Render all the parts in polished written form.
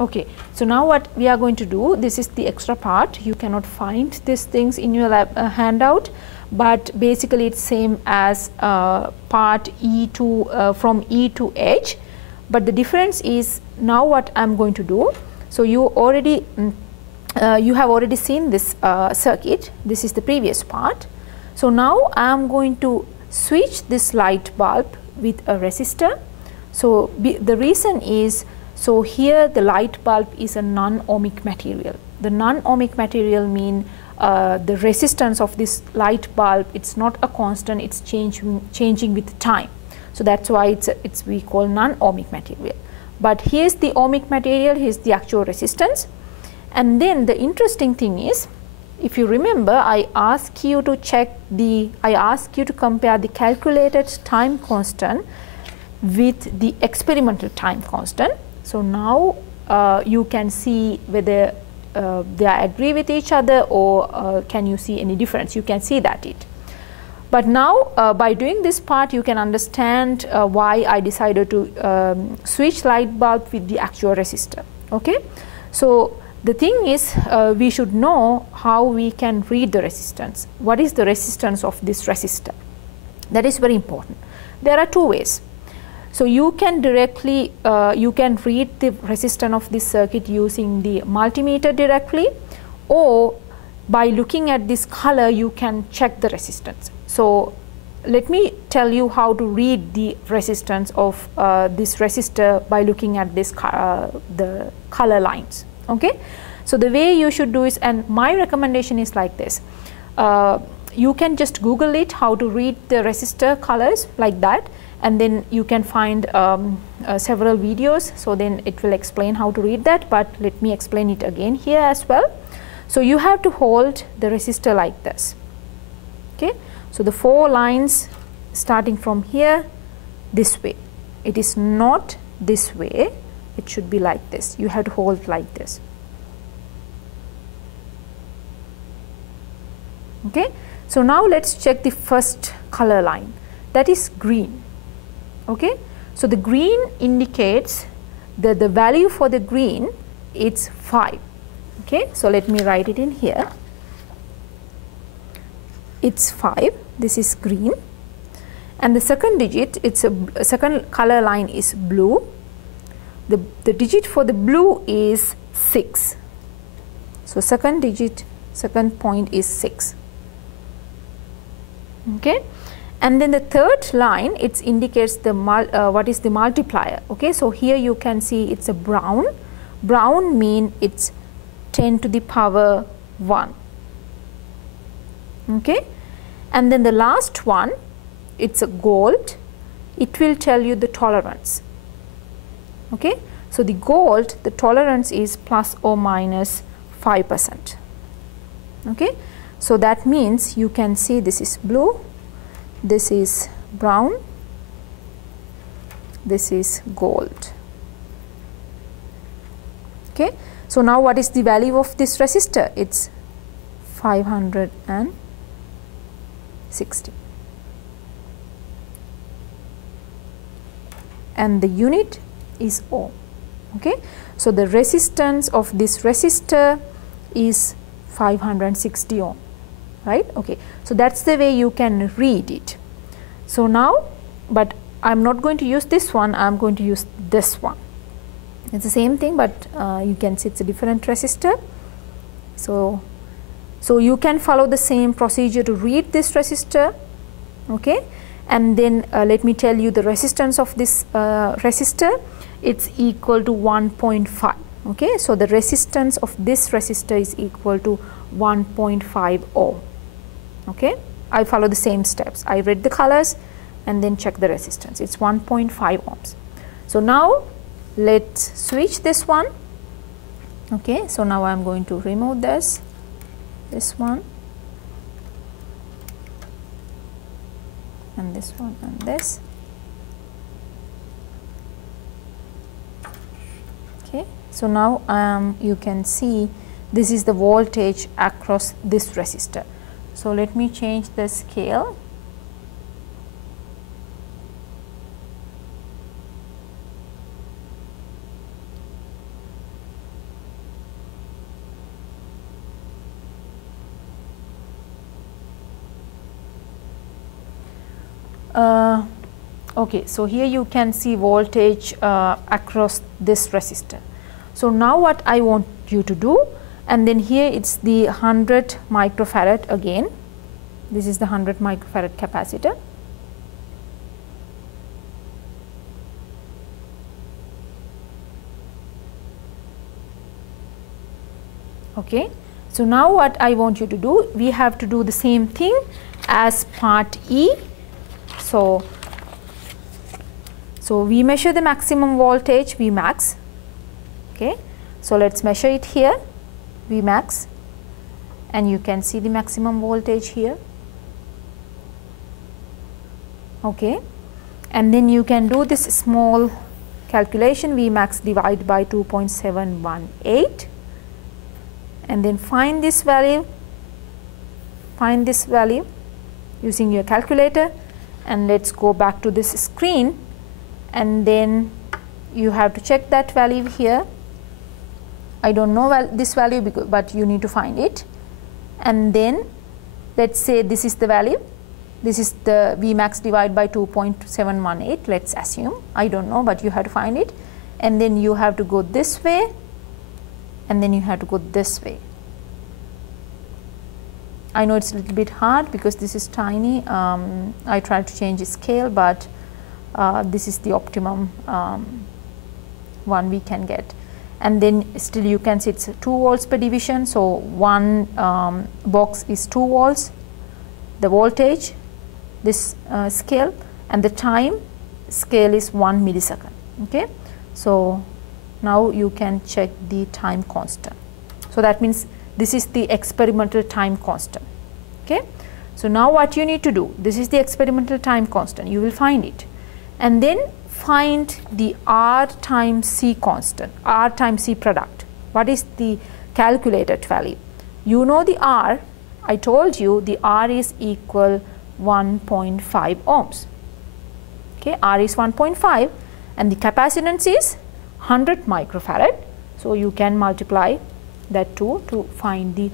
Okay, so now what we are going to do, this is the extra part. You cannot find these things in your handout, but basically it's same as part E to from E to H, but the difference is now what I'm going to do. So you already you have already seen this circuit. This is the previous part. So now I'm going to switch this light bulb with a resistor. So the reason is, so here the light bulb is a non-ohmic material. The non-ohmic material mean the resistance of this light bulb, it's not a constant, it's changing with time. So that's why it's we call non-ohmic material. But here's the ohmic material, here's the actual resistance. And then the interesting thing is, if you remember, I ask you to compare the calculated time constant with the experimental time constant. So now you can see whether they agree with each other, or can you see any difference. You can see that it. But now by doing this part, you can understand why I decided to switch light bulb with the actual resistor. Okay, so the thing is, we should know how we can read the resistance. What is the resistance of this resistor? That is very important. There are two ways. So you can directly, you can read the resistance of this circuit using the multimeter directly, or by looking at this color you can check the resistance. So let me tell you how to read the resistance of this resistor by looking at this the color lines. Okay, so the way you should do is, and my recommendation is like this, you can just Google it, how to read the resistor colors like that, and then you can find several videos, so then it will explain how to read that, but let me explain it again here as well. So you have to hold the resistor like this. Okay, so the 4 lines starting from here this way, it is not this way, it should be like this. You have to hold like this. Okay, so now let's check the first color line, that is green. Okay, so the green indicates that the value for the green, it's 5. Okay, so let me write it in here. It's 5. This is green, and the second digit, it's a second color line is blue. The digit for the blue is 6. So second digit, second point is 6. Okay, and then the third line, it indicates the what is the multiplier. Okay, so here you can see it's a brown. Brown mean it's 10 to the power 1. Okay, and then the last one, it's a gold. It will tell you the tolerance. Okay, so the gold, the tolerance is plus or minus 5%. Okay, so that means you can see this is blue, this is brown, this is gold. Okay, so now what is the value of this resistor? It's 560, and the unit is ohm. Okay, so the resistance of this resistor is 560 ohm, right? Okay, so that's the way you can read it. So now, but I'm not going to use this one, I'm going to use this one. It's the same thing, but you can see it's a different resistor. So you can follow the same procedure to read this resistor. Okay, and then let me tell you the resistance of this resistor. It's equal to 1.5. Okay, so the resistance of this resistor is equal to 1.5 ohm. Okay, I follow the same steps. I read the colors and then check the resistance. It's 1.5 ohms. So now let's switch this one. Okay, so now I'm going to remove this one, and this one, and this. Okay, so now you can see this is the voltage across this resistor. So let me change the scale. Okay, so here you can see voltage across this resistor. So now what I want you to do, and then here it's the 100 microfarad again. This is the 100 microfarad capacitor. Okay, so now what I want you to do, we have to do the same thing as part E. So we measure the maximum voltage V max. Okay, so let's measure it here, V max, and you can see the maximum voltage here. Okay, and then you can do this small calculation, V max divided by 2.718, and then find this value using your calculator, and let's go back to this screen, and then you have to check that value here. I don't know this value, but you need to find it, and then let's say this is the value. This is the V max divided by 2.718, let's assume. I don't know, but you have to find it, and then you have to go this way, and then you have to go this way. I know it's a little bit hard because this is tiny. I tried to change the scale, but this is the optimum one we can get. And then still you can see it's 2 volts per division. So one box is 2 volts, the voltage, this scale, and the time scale is 1 millisecond. Okay, so now you can check the time constant. So that means this is the experimental time constant. Okay, so now what you need to do, this is the experimental time constant, you will find it, and then find the R times C constant, R times C product. What is the calculated value? You know the R, I told you the R is equal 1.5 ohms. Okay, R is 1.5 and the capacitance is 100 microfarad. So you can multiply that to find the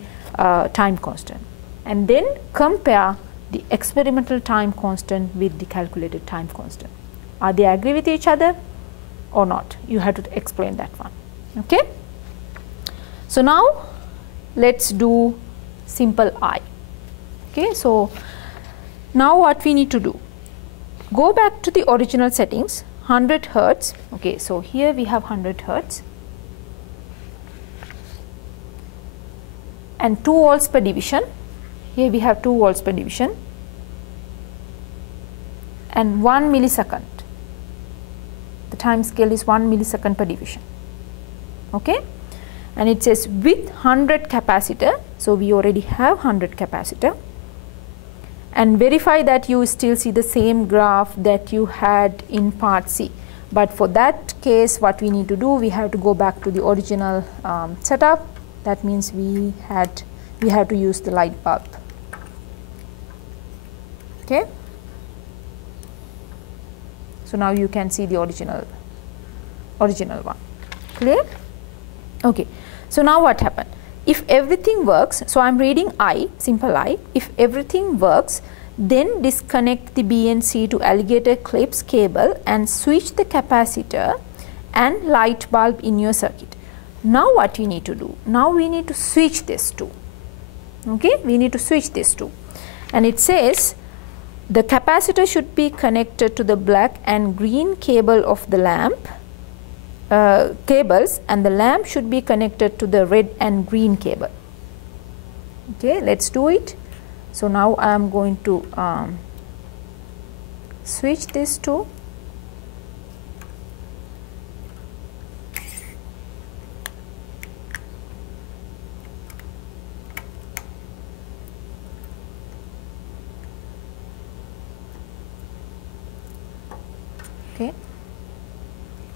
time constant, and then compare the experimental time constant with the calculated time constant. Are they agree with each other or not? You have to explain that one. Okay, so now let's do simple I. Okay, so now what we need to do, go back to the original settings, 100 hertz. Okay, so here we have 100 hertz and 2 volts per division. Here we have 2 volts per division and 1 millisecond. The time scale is 1 millisecond per division. Okay, and it says with 100 capacitor. So we already have 100 capacitor, and verify that you still see the same graph that you had in part C. But for that case, what we need to do, we have to go back to the original setup. That means we have to use the light bulb. Okay, so now you can see the original one. Clear? Okay, so now what happened? If everything works, so I am reading I, simple I. If everything works, then disconnect the B and C to alligator clips cable and switch the capacitor and light bulb in your circuit. Now what we need to do? Now we need to switch this to. Okay, we need to switch this to, and it says the capacitor should be connected to the black and green cable of the lamp cables, and the lamp should be connected to the red and green cable. Okay, let's do it. So now I am going to switch this to. Okay.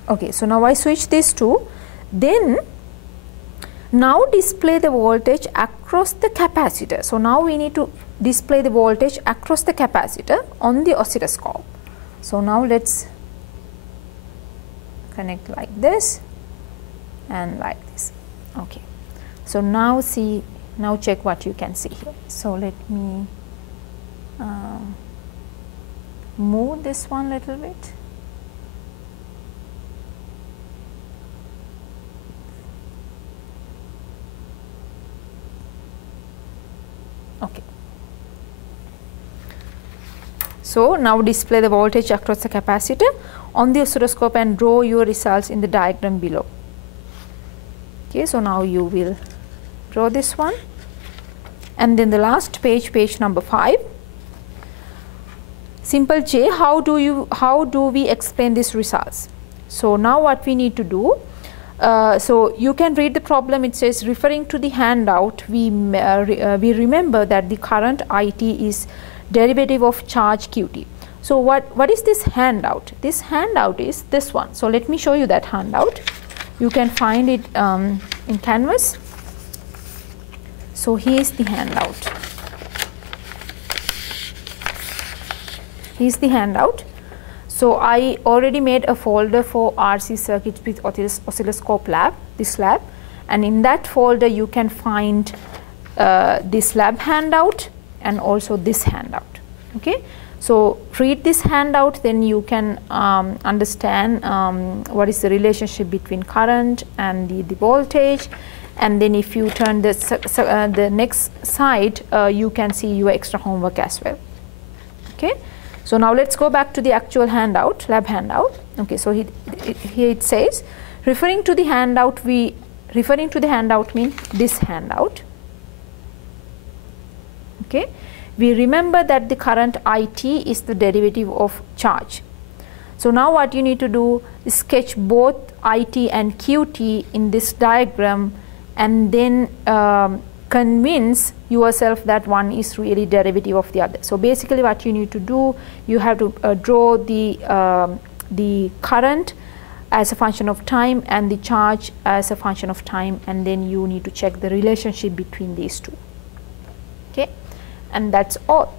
Okay, so now I switch this to, then now display the voltage across the capacitor. So now we need to display the voltage across the capacitor on the oscilloscope. So now let's connect like this and like this. Okay, so now see, now check what you can see here. So let me move this one a little bit. Okay. So now display the voltage across the capacitor on the oscilloscope and draw your results in the diagram below. Okay, so now you will draw this one, and then the last page, page number 5. Simple J, how do we explain these results? So now what we need to do, so you can read the problem. It says, referring to the handout, we remember that the current IT is derivative of charge QT. So what is this handout? This handout is this one. So let me show you that handout. You can find it in Canvas. So here is the handout. Here's the handout. So I already made a folder for RC circuits with oscilloscope lab, this lab, and in that folder you can find this lab handout and also this handout. Okay, so read this handout, then you can understand what is the relationship between current and the voltage, and then if you turn the next side, you can see your extra homework as well. Okay. So now let's go back to the actual handout, lab handout. Okay, so here it says, referring to the handout means this handout. Okay, we remember that the current IT is the derivative of charge. So now what you need to do is sketch both IT and QT in this diagram, and then convince yourself that one is really derivative of the other. So basically what you need to do, you have to draw the current as a function of time and the charge as a function of time, and then you need to check the relationship between these two. Okay, and that's all.